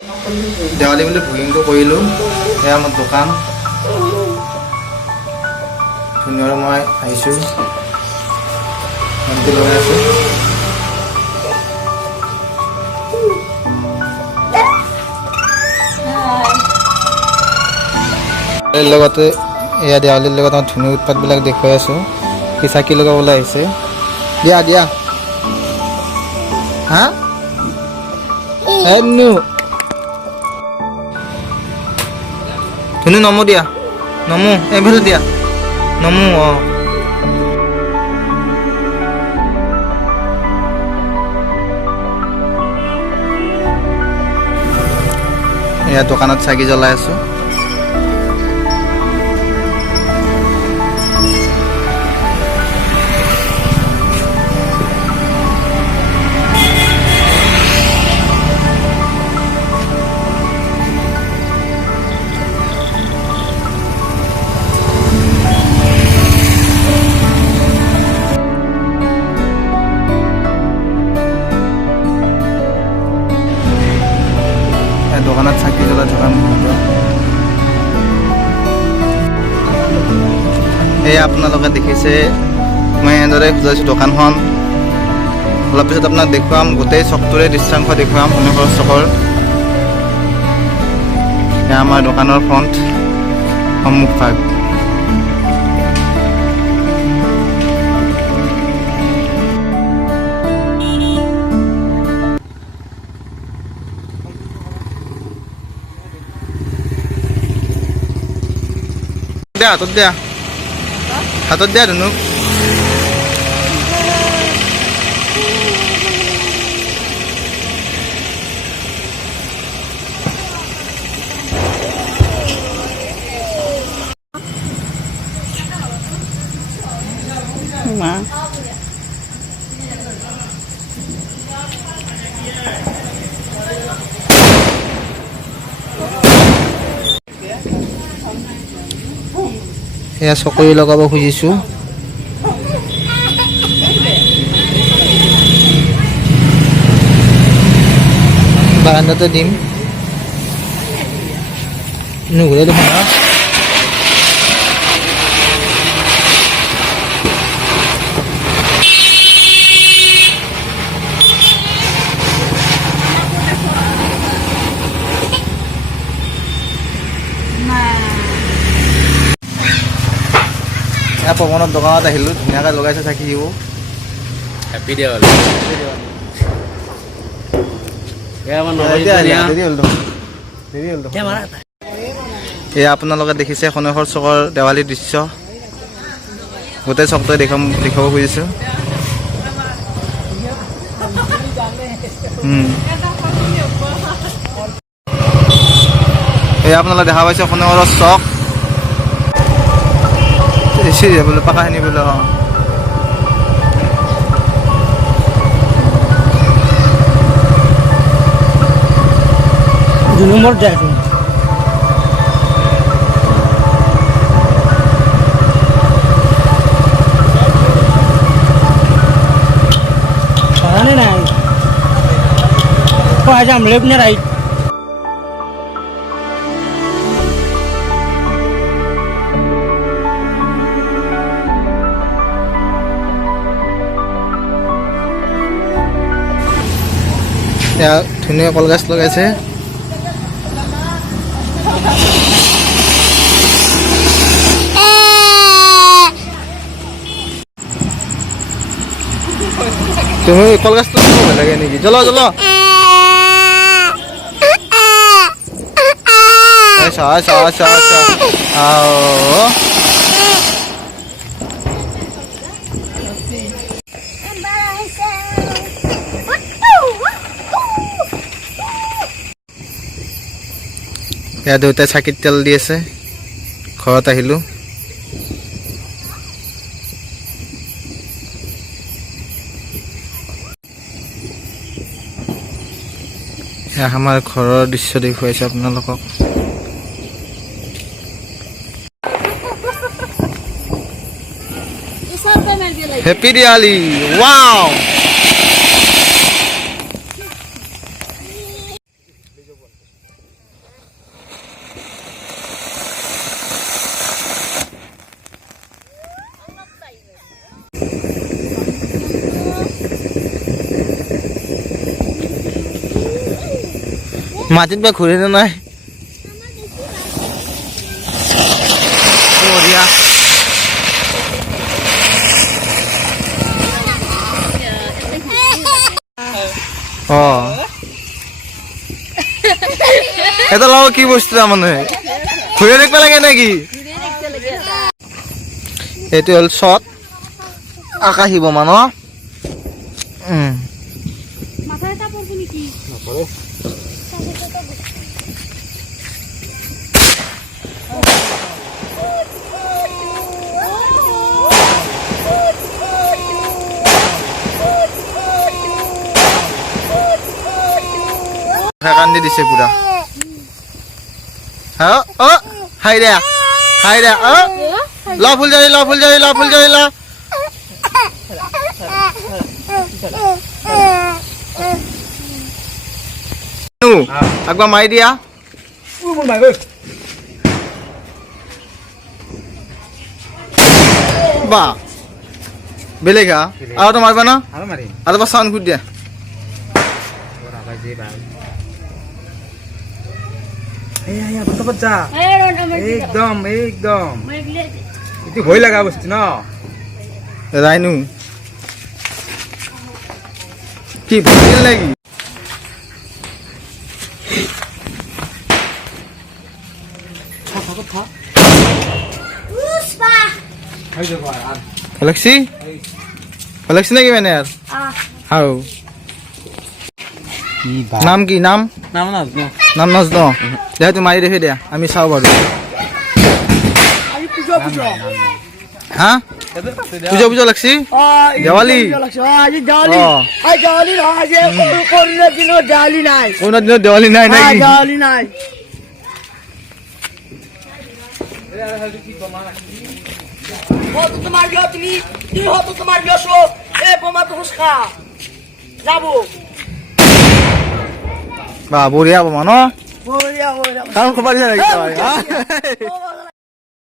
দেৱালী বুলি বুকিংটো কৰিলোঁ। এয়া মোৰ দোকান। ধুনীয়াকৈ মই আহিছোঁ, ভণ্টি লগাই আছোঁ। লগতে এয়া দেৱালীৰ লগত মই ধুনীয়া উৎপাতবিলাক দেখুৱাই আছোঁ। কি চাকি লগাবলৈ আহিছে। দিয়া দিয়া হা ধুনু ধুনু নমো দিয়া, নমো এইফালে দিয়া, নমো। এয়া দোকানত চাকি জ্বলাই আছোঁ। দোকানত চাকি জ্বলাই থকা মুহূৰ্ত এয়া আপোনালোকে দেখিছে। মই এনেদৰে সজাইছোঁ দোকানখন। অলপ পিছত আপোনাক দেখুৱাম, গোটেই চকটোৰে দৃশ্যাংশ দেখুৱাম। শনিকৰ চকৰ এয়া আমাৰ দোকানৰ ফ্ৰণ্ট সন্মুখ ভাগ। হাতত দিয়া, হাতত দিয়া ধুনু। এয়া চকৰি লগাব খুজিছোঁ। বাৰান্দাতে দিম, নুঘূৰে দেখোন না। এয়া পৱনৰ দোকানত আহিলোঁ, ধুনীয়াকৈ লগাইছে চাকিবোৰ। হেপী দেৱালী। এয়া আপোনালোকে দেখিছে শনিকৰ চকৰ দেৱালীৰ দৃশ্য। গোটেই চকটোৱে দেখাব খুজিছোঁ। এয়া আপোনালোকে দেখা পাইছে শনিকৰৰ চক। বোলে পাকাখিনি বোলে দুই নম্বৰ যায় নাই যাম লেফট নে রাইট। এয়া ধুনীয়া কলগছ লগাইছে। তুমি কলগছটো ভাল লাগে নেকি? জ্বলো জ্বলো। আচ্ছা আচ্ছা আচ্ছা আচ্ছা এয়া দেউতাই চাকিত তেল দি আছে। ঘৰত আহিলোঁ। এয়া আমাৰ ঘৰৰ দৃশ্য দেখুৱাইছোঁ আপোনালোকক। হেপী দেৱালী। ৱাও মাটিত বা ঘূৰে নে নাই বঢ়িয়া এটা লগ কি বস্তু তাৰমানে ঘূৰে দেখিব লাগে নেকি এইটো হ'ল শ্বট আকাশী বোমা ন কান্দি দিছে পুৰা হাই দে ল ফুল যাই একবাৰ মাৰি দিয়া বা বেলেগ আৰু তো মাৰিবা না আৰু এবাৰ চাউণ্ড ফুট দিয়া একদম এইটো ভয় লগা বস্তু ন ৰাইনু কি ভয় লাগি Alexi নাকি মানে আর হাও নাম কি নাম নাম নাজনো দে তুই মারি দেখে দে আমি চাও বাৰু হ্যাঁ পুজো পুজো লাগছি দেওয়ালি কোন দিন দেওয়ালি নাই নাকি বা বঢ়িয়া বোমা ন বঢ়িয়া খবৰ দিছে